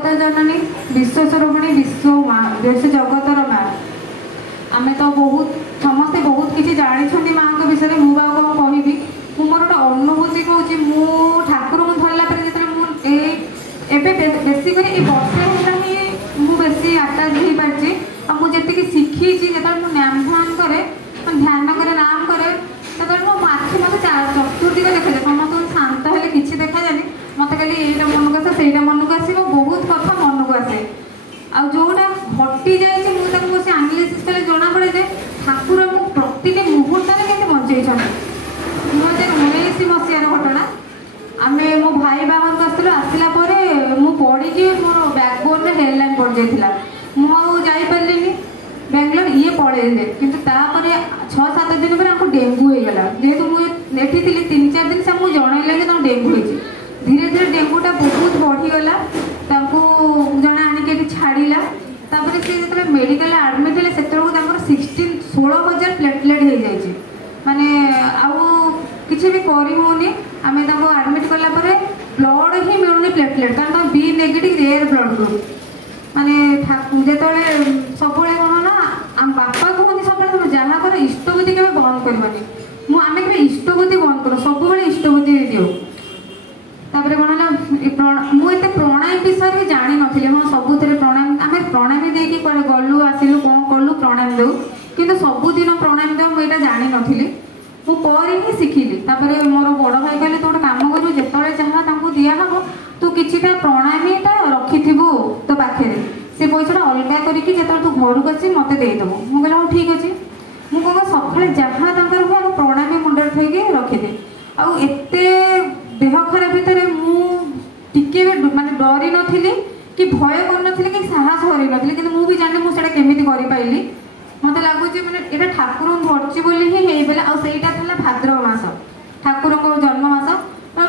जगत जननी विश्वस्वरूपिणी विश्व जगतर माँ आम तो बहुत समस्ते बहुत किसी जानी माँ को विषय मुझे कहबी मोर गोटे अनुभूति कौन ठाकुर को धरला जो बेसी कर वर्षे मुझे बेसी आटाच हो पार्टी मुझे शिखी जो नाम ध्यान करे ध्यान करे नाम करे तो मो आखि मत चतुर्दिक देखा जाए समस्त शांत हेल्ले किसी देखा जाए मत खाली ये मन को आसे से मन को आस बहुत कथा मन को आसे आ जोटा घटी जाए मुझे आनालिसिस कले जना पड़े जे ठाकुर को प्रति मुहूर्त के बंचे 2019 मसीहार घटना आम मो भाई बाहर को आसलु आसला मुझे पड़ी मोर बैकबोन में हेयरलाइन पड़ जाता मुझे बेंगलोर ये पड़े कि 6-7 दिन पर आपको डेंगू हो गला जेहेतु मुझे 3-4 दिन से मुझे जनइला कि डेंगू हो धीरे धीरे डेंगूटा बहुत बढ़ीगला जड़े आनिक छाड़ा सी जो मेडिकल आडमिट है से 16,000 प्लेटलेट हो जाए माने आउ किसी भी करी आम आडमिट कला ब्लड ही मिलूनी प्लेटलेट कारण B negative rare blood group माने जो सब कौन ना आम बापा कहते सब जहाँ कर इष्टबुद्धि के बंद करनी आम के इष्टबुद्धि बंद कर सब इष्टबुद्धि दियो तापर कौन है मुझे प्रणाम विषय भी जानी नी हाँ सबुथ प्रणाम आम प्रणाम देकी गलु आसलु कौन कलु प्रणाम दे कि सबुदिन प्रणाम दे मुझे जानी नी मुझे ही शिखिली मोर बड़ भाई कहले तू गोटे कम करू जो जहाँ दिहब तू कि प्रणामीटा रखि तो पाखे से पैसा अलग करके तू घर को आसी मत देदेव मुझे हाँ ठीक अच्छे मुझे सका जहाँ दरकार हुए प्रणामी मुंड थी रखिदे आते देह खराब भितर मुझे मानने डरी नी कि भय कर कि साहस हर नी कि मुझे जानी मुझे केमी कर मत लगुच मैंने ठाकुर धरची बोली ही होगा आईटा था भाद्रव मास ठाकुर को जन्म मास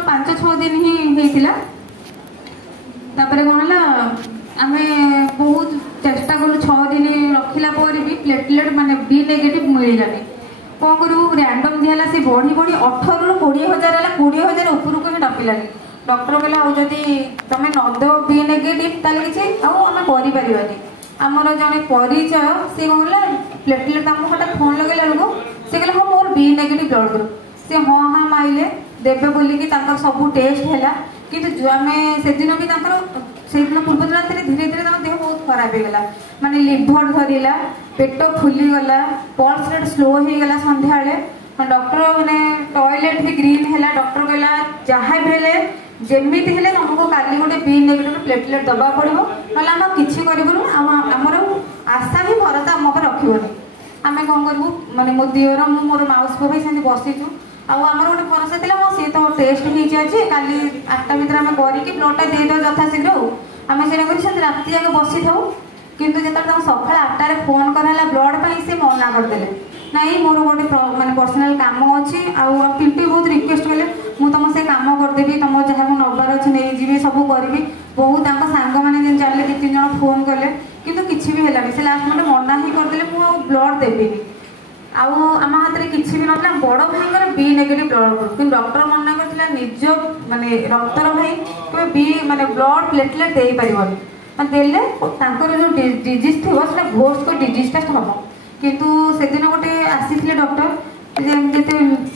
5-6 दिन ही होता कौन है आम बहुत चेष्टा कलु 6 दिन रखला भी प्लेटलेट माने बी नेगेटिव मिलानी कौन करूँ रैंडम दिहला सी बढ़ी बढ़ी 18 ରୁ 20,000 है 20,000 उपरको ही टपिलानी डॉक्टर कहला आदि तुम नद बी नेगेटिव किसी आम कर आमर जड़े परिचय सी कौन प्लेटलेट हटात फोन लगे बेलू सी कहले हाँ मोर बी नेगेटिव ब्लड ग्रुप सी हाँ हाँ माइले देवे बोलिकी सब टेस्ट है कि आम से दिन भी से दिन पूर्व रात धीरे धीरे देह बहुत खराब होगा माने लिभर धरला पेट फुलीगला पल्स रेट स्लो होगा सन्ध्या डॉक्टर मैंने टॉयलेट भी ग्रीन है डॉक्टर कहला जहाँ भी है जमी तुमको काली गोटे बी नेगेटिव प्लेटलेट दबा पड़ो ना आम कि आमर आशा ही भरोसा आम रखनी आम कौन करूँ माने मो दिवर मोर माउस भाई से बसीचु आमर गोटे भरोसा थी हाँ सी तो टेस्ट हो काली 8टा भितर आम करके ब्लडटा देदेव यथाशीघ्र आम से राति जाके बसी था किंतु जो सका 8टार फोन कराला ब्लड पर से मना करदे नाई मोर गोटे माने पर्सनाल काम अच्छी पिंटू बहुत रिक्वेस्ट कले मुझे तुम से कम करदेवी तुम जहाँ नबार अच्छे नहीं जी सब करी बहुत सांग मैंने चले 2-3 जन फोन कले किंतु किसी भी है से लास्ट मतलब मना ही करदे मुझे ब्लड देवीनि आम हाथ में किसी भी ना बड़ भाई बी नेगेटिव ब्लड ग्रुप कि डॉक्टर मना करता निज माने रक्तर भाई कोई बी माने ब्लड प्लेटलेट दे पार देले जो डिजीज थी घोष को डिजीजटा हम किंतु से दिन गोटे आसी डॉक्टर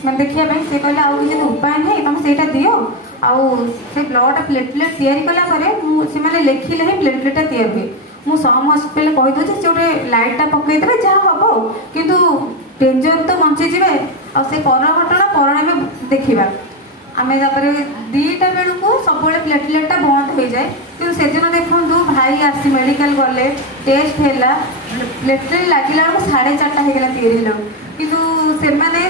मैं देखा से कहले आउ किसी उपाय नहीं तुम से दियो आउ से ब्लड प्लेटलेट या लिखिले ही प्लेटलेटा या हुए मुझे सम हस्पिटाल कहीदे से गोटे लाइटा पकईदे जहाँ हम किंतु डेंजर तो बंचीजे से पर घटना पर देखा आम 2टा बेलू सब प्लेटलेटा बंद हो जाए कि से दिन देखो भाई आसी मेडिकल गले टेस्ट है प्लेटलेट लगे 4:30 होगा तीर किंतु से माने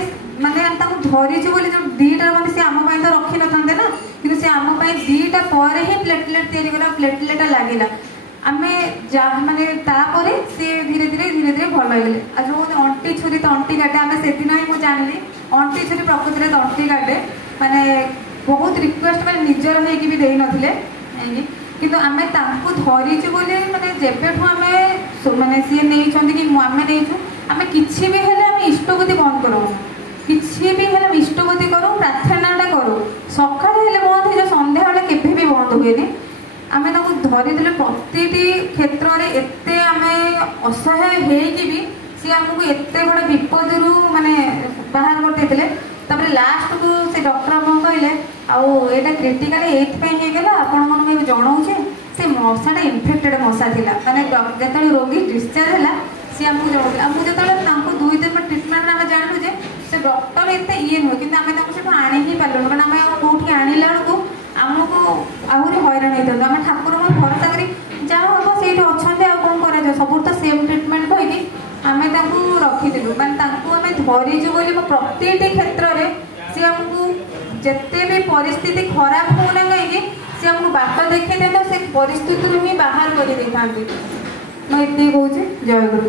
धरीचु बोली जो 2टा मैंने सी आम तो रखी न था ना कि सी आम 2टा पर ही प्लेटलेट या प्लेटलेट लगे आम जहाँ माने सी धीरे धीरे भल हो गले जो अंटी छुरी तो अंटी काटे आम से दिन ही मुझे जानी अंटी छुरी प्रकृति में अंटी काटे माने बहुत रिक्वेस्ट मैंने निजर होगी भी दे नथिले किंतु आम धरीचु बोली माने जेबेठू आम माने सी नहीं कि आम नहीं आम किसी भी है इष्टबुद्धि बंद करूँ किसी भी है इष्टबुद्धि करूँ प्रार्थनाटा करूँ सकाल बंद हो सन्ध्या बेले केवे भी बंद हुए आमे ताको धरिदेले प्रतिटी क्षेत्र में एते आमे असहाय हेकि भी सी आमको एते बड़ विपद रु माने बाहर कर देथिले। तापर लास्ट को से डॉक्टर हम कहले आउ एटा क्रिटिकल एथ पे हे गेला आपण मन में जणाउ छे से मशाटा इन्फेक्टेड मशा थिला माने जेतले रोगी डिस्चार्ज हला सी हमको जणाउ हमको जेतले तांको 2 दिन में ट्रीटमेंट आमे जानलु जे से डॉक्टर एते ये नुह कि आमे ताको से आनी ही पारलु कारण आमे कोठी आनिला को आमको आहुरी हैरान होता आम ठाकुर भरोसा करी जहाँ हम से अच्छा कौन कर सब तो सेम ट्रिटमेंट कहीकि आम रखीलु मानते आम धरीचु बोली प्रति क्षेत्र में सी आमको जिते भी परिस्थिति खराब होना कहीं सी आमको बाट देखते से परिस्थिति ही बाहर कर मुझे कहूँ जय गुरु।